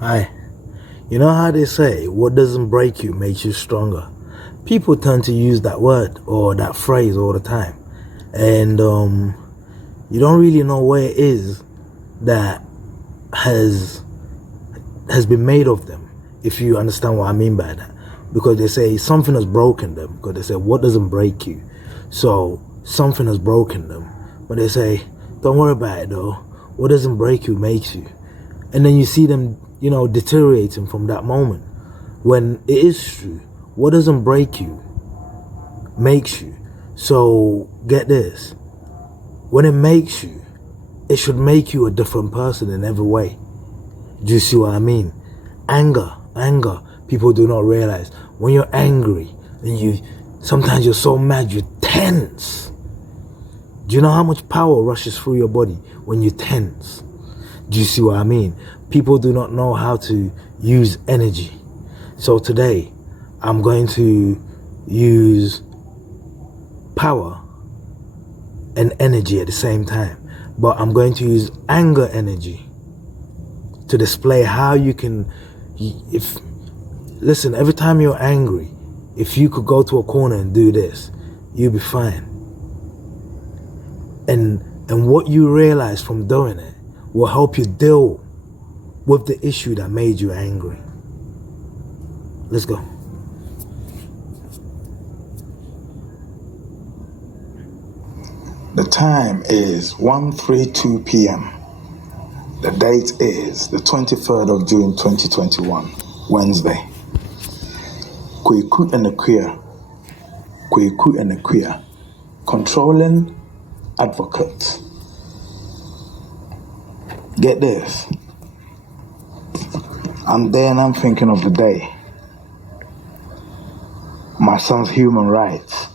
Hi. You know how they say, what doesn't break you makes you stronger? People tend to use that word or that phrase all the time. And you don't really know what it is that has been made of them, if you understand what I mean by that. Because they say something has broken them, because they say, what doesn't break you? So something has broken them. But they say, don't worry about it though. What doesn't break you makes you. And then you see them, deteriorating from that moment. When it is true, what doesn't break you makes you. So get this. When it makes you, it should make you a different person in every way. Do you see what I mean? Anger. People do not realize when you're angry and sometimes you're so mad, you're tense. Do you know how much power rushes through your body when you're tense? Do you see what I mean? People do not know how to use energy. So today, I'm going to use power and energy at the same time. But I'm going to use anger energy to display how you can, listen, every time you're angry, if you could go to a corner and do this, you'll be fine. And what you realize from doing it will help you deal with the issue that made you angry. Let's go. The time is 1:32 p.m. The date is the 23rd of June 2021, Wednesday. Kweku and the queer. Controlling advocate. Get this. I'm there and I'm thinking of the day. My son's human rights.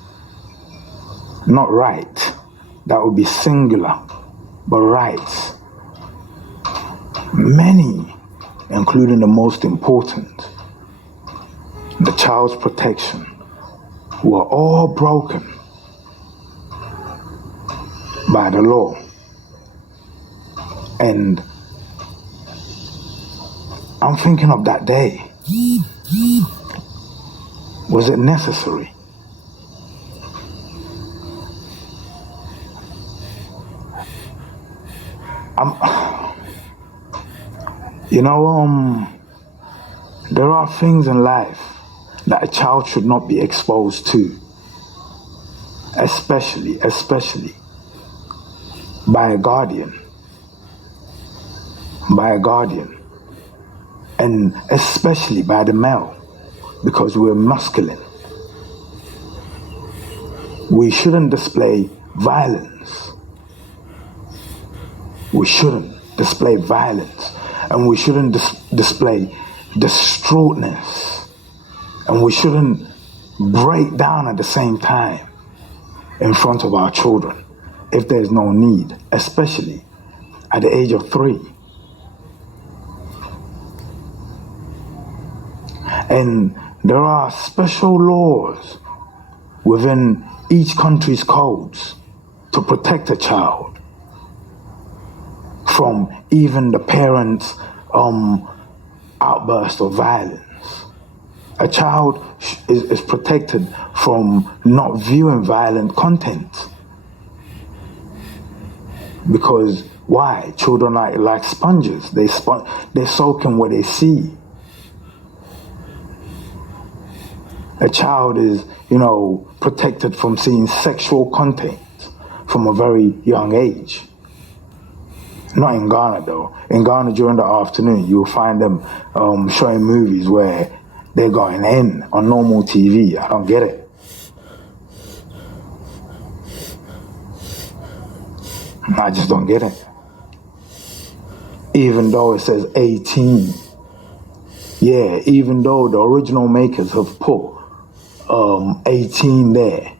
Not right. That would be singular. But rights. Many, including the most important, the child's protection, were all broken by the law. And I'm thinking of that day. Was it necessary? There are things in life that a child should not be exposed to, especially by a guardian, and especially by the male, because we're masculine. We shouldn't display violence. We shouldn't display violence, and we shouldn't display distraughtness, and we shouldn't break down at the same time in front of our children if there's no need, especially at the age of 3. And there are special laws within each country's codes to protect a child from even the parents' outburst of violence. A child is protected from not viewing violent content. Because why? Children are like sponges. They soak in what they see. A child is, protected from seeing sexual content from a very young age. Not in Ghana though. In Ghana during the afternoon, you'll find them showing movies where they're going in on normal TV. I don't get it. I just don't get it. Even though it says 18. Yeah, even though the original makers have put 18 there.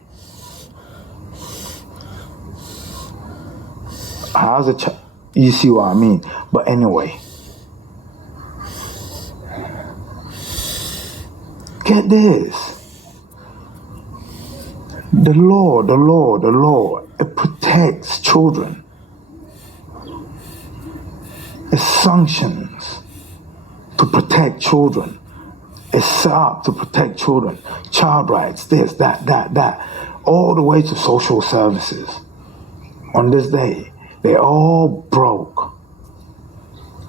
How's a child? You see what I mean? But anyway. Get this. The law, it protects children. It sanctions to protect children. It's set up to protect children. Child rights, this, that. All the way to social services. On this day, they all broke.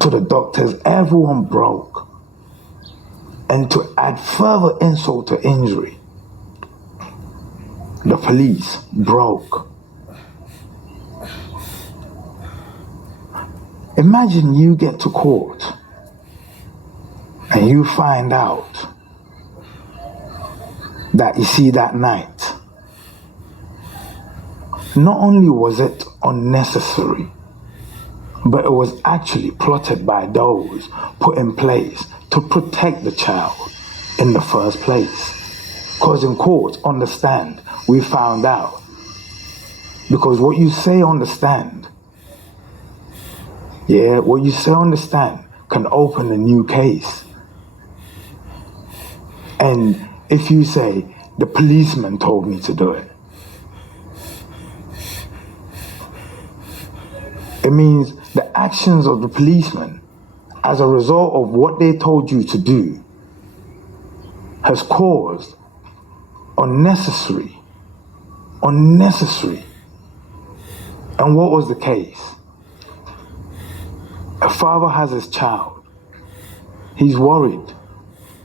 To the doctors, everyone broke. And to add further insult to injury, the police broke. Imagine you get to court and you find out that you see that night, not only was it unnecessary, but it was actually plotted by those put in place to protect the child in the first place. Because in court, on the stand, we found out. Because what you say on the stand, what you say on the stand can open a new case. And if you say, the policeman told me to do it, it means the actions of the policeman as a result of what they told you to do has caused unnecessary. And what was the case? A father has his child. He's worried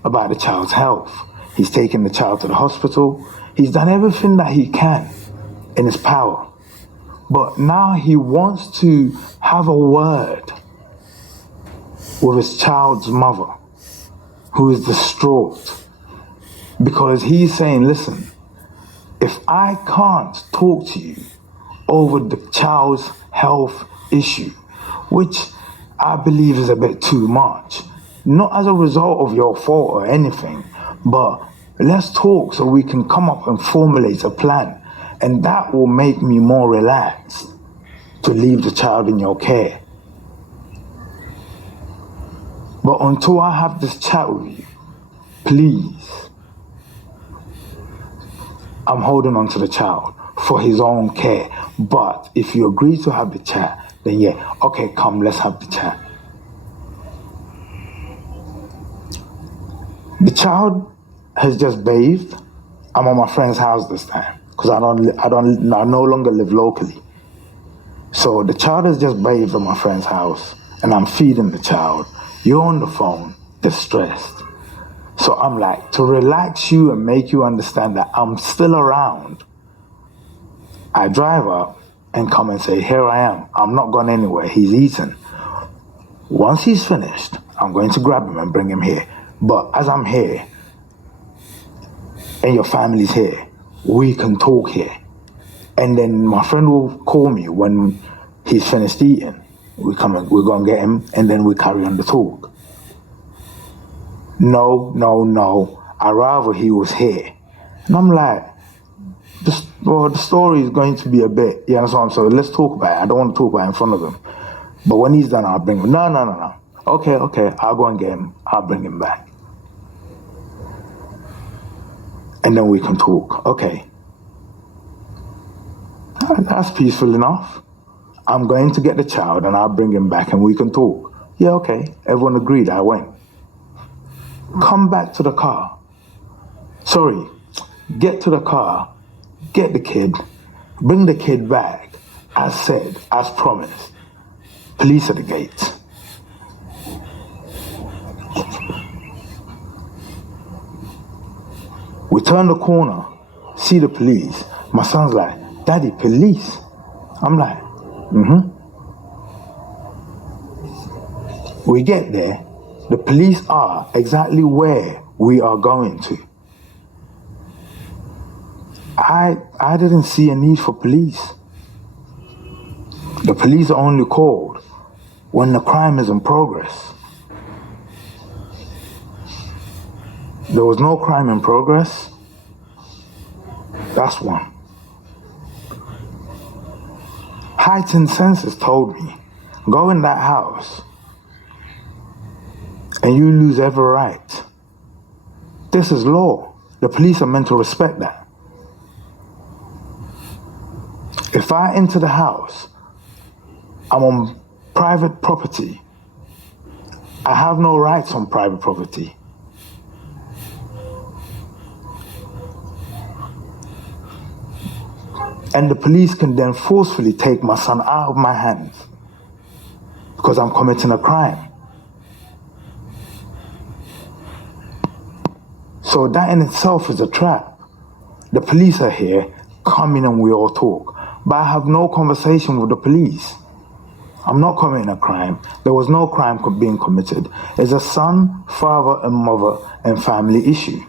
about the child's health. He's taken the child to the hospital. He's done everything that he can in his power. But now he wants to have a word with his child's mother, who is distraught. Because he's saying, listen, if I can't talk to you over the child's health issue, which I believe is a bit too much, not as a result of your fault or anything, but let's talk so we can come up and formulate a plan. And that will make me more relaxed to leave the child in your care. But until I have this chat with you, please, I'm holding on to the child for his own care. But if you agree to have the chat, then okay, come, let's have the chat. The child has just bathed. I'm at my friend's house this time because I no longer live locally. So the child has just bathed at my friend's house and I'm feeding the child. You're on the phone, distressed. So I'm like, to relax you and make you understand that I'm still around, I drive up and come and say, here I am. I'm not gone anywhere. He's eaten. Once he's finished, I'm going to grab him and bring him here. But as I'm here and your family's here, we can talk here. And then my friend will call me when he's finished eating. We're going to get him, and then we carry on the talk. No. I'd rather he was here. And I'm like, the story is going to be a bit, you know what I'm saying? Let's talk about it. I don't want to talk about it in front of him. But when he's done, I'll bring him. No. Okay, I'll go and get him. I'll bring him back. And then we can talk. Okay. That's peaceful enough. I'm going to get the child and I'll bring him back and we can talk. Yeah, okay. Everyone agreed. I went. Come back to the car. Sorry. Get to the car. Get the kid. Bring the kid back. As said, as promised. Police at the gates. We turn the corner, see the police. My son's like, Daddy, police? I'm like, We get there, the police are exactly where we are going to. I didn't see a need for police. The police are only called when the crime is in progress. There was no crime in progress. That's one. Heightened senses told me, go in that house and you lose every right. This is law. The police are meant to respect that. If I enter the house, I'm on private property I have no rights on private property. And the police can then forcefully take my son out of my hands because I'm committing a crime. So that in itself is a trap. The police are here, come in and we all talk. But I have no conversation with the police. I'm not committing a crime. There was no crime being committed. It's a son, father, and mother and family issue.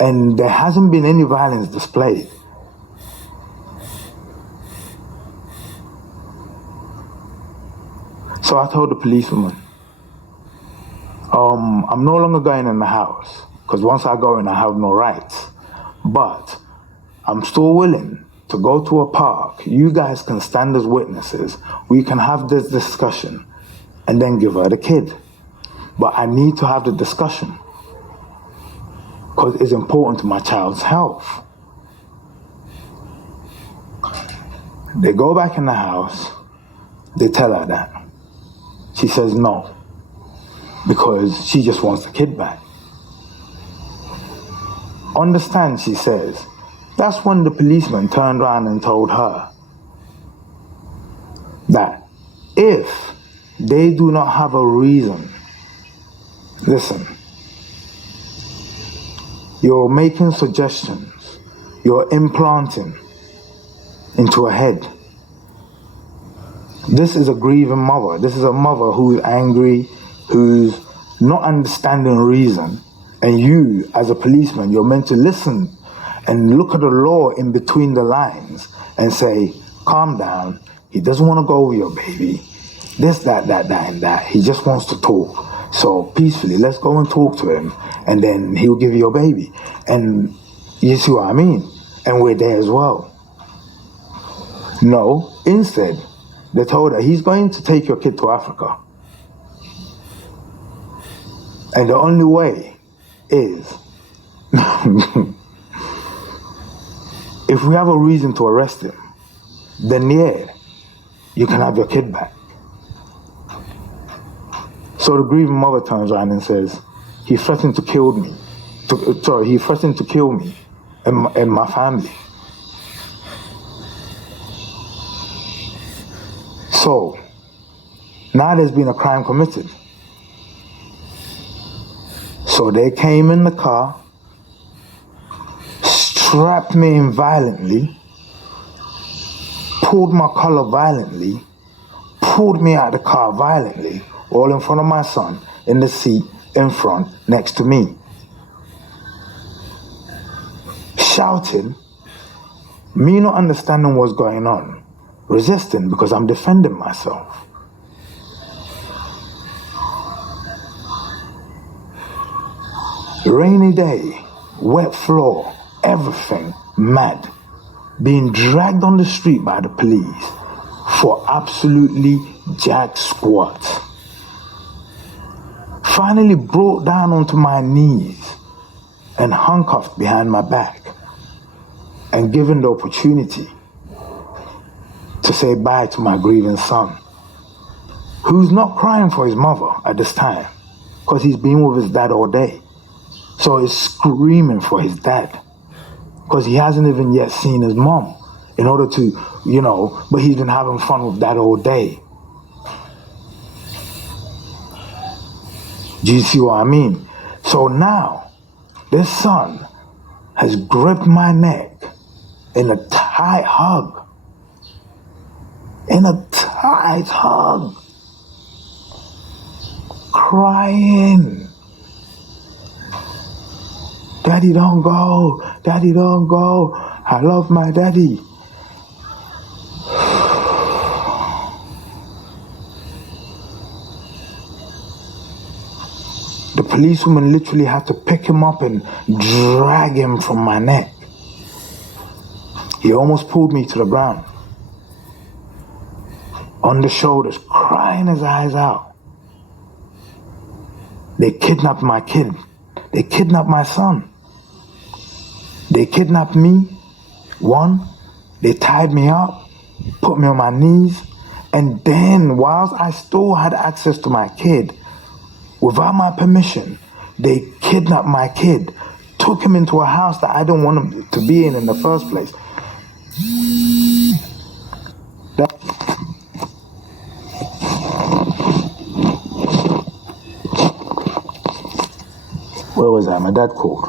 And there hasn't been any violence displayed. So I told the policewoman, I'm no longer going in the house, because once I go in, I have no rights. But I'm still willing to go to a park. You guys can stand as witnesses. We can have this discussion and then give her the kid. But I need to have the discussion because it's important to my child's health. They go back in the house. They tell her that. She says no, because she just wants the kid back. Understand, she says. That's when the policeman turned around and told her that if they do not have a reason, listen, you're making suggestions, you're implanting into a head. This is a grieving mother. This is a mother who's angry, who's not understanding reason. And you, as a policeman, you're meant to listen and look at the law in between the lines and say, calm down. He doesn't want to go with your baby. This, that, and that. He just wants to talk. So peacefully, let's go and talk to him. And then he'll give you your baby. And you see what I mean? And we're there as well. No, instead, they told her, he's going to take your kid to Africa. And the only way is, if we have a reason to arrest him, then yeah, you can have your kid back. So the grieving mother turns around and says, he threatened to kill me. He threatened to kill me and my family. So, now there's been a crime committed. So they came in the car, strapped me in violently, pulled my collar violently, pulled me out of the car violently, all in front of my son, in the seat in front, next to me. Shouting, me not understanding what's going on, resisting because I'm defending myself. Rainy day, wet floor, everything mad. Being dragged on the street by the police for absolutely jack squat. Finally brought down onto my knees and handcuffed behind my back and given the opportunity to say bye to my grieving son, who's not crying for his mother at this time because he's been with his dad all day. So he's screaming for his dad because he hasn't even yet seen his mom in order to, but he's been having fun with dad all day. Do you see what I mean? So now, this son has gripped my neck in a tight hug. In a tight hug. Crying. Daddy, don't go. Daddy, don't go. I love my daddy. The policewoman literally had to pick him up and drag him from my neck. He almost pulled me to the ground. On the shoulders, crying his eyes out. They kidnapped my kid. They kidnapped my son. They kidnapped me. One, they tied me up, put me on my knees, and then whilst I still had access to my kid, without my permission, they kidnapped my kid, took him into a house that I didn't want him to be in the first place. Where was I? My dad called.